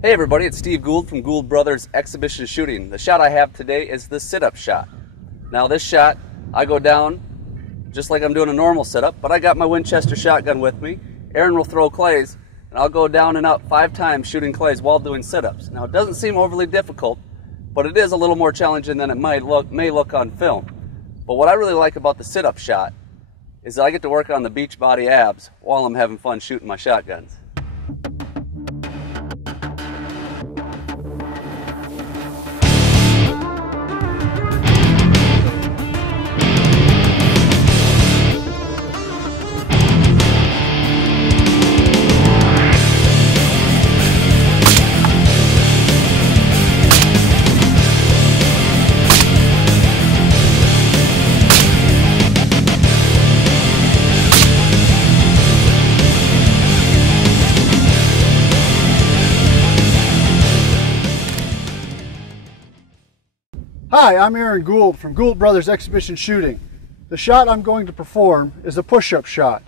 Hey everybody, it's Steve Gould from Gould Brothers Exhibition Shooting. The shot I have today is the sit-up shot. Now this shot, I go down just like I'm doing a normal sit-up, but I got my Winchester shotgun with me. Aaron will throw clays, and I'll go down and up 5 times shooting clays while doing sit-ups. Now it doesn't seem overly difficult, but it is a little more challenging than it may look on film. But what I really like about the sit-up shot is that I get to work on the beach body abs while I'm having fun shooting my shotguns. Hi, I'm Aaron Gould from Gould Brothers Exhibition Shooting. The shot I'm going to perform is a push-up shot.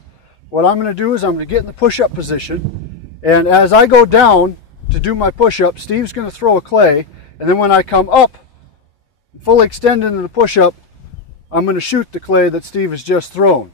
What I'm going to do is I'm going to get in the push-up position, and as I go down to do my push-up, Steve's going to throw a clay, and then when I come up, fully extend into the push-up, I'm going to shoot the clay that Steve has just thrown.